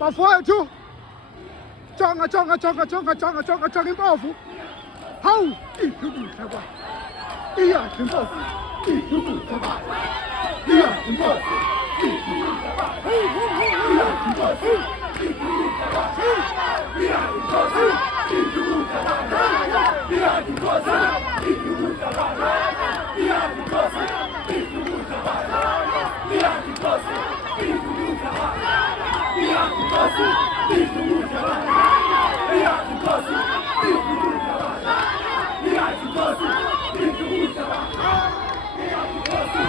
bafowethu, jonga impofu. Hawu, ikukuhle kwa. Iyakhe impofu, ikukuhle kwa. Iyakhe impofu, ikukuhle kwa. Iyakhe impofu, ikukuhle kwa. Iyakhe impofu, ikukuhle kwa. Iyakhe impofu, ikukuhle kwa. Iyakhe impofu, ikukuhle kwa. Iyakhe impofu, ikukuhle kwa. Iyakhe impofu, ikukuhle kwa. Iyakhe impofu, ikukuhle kwa. Iyakhe impofu, ikukuhle kwa. Iyakhe impofu,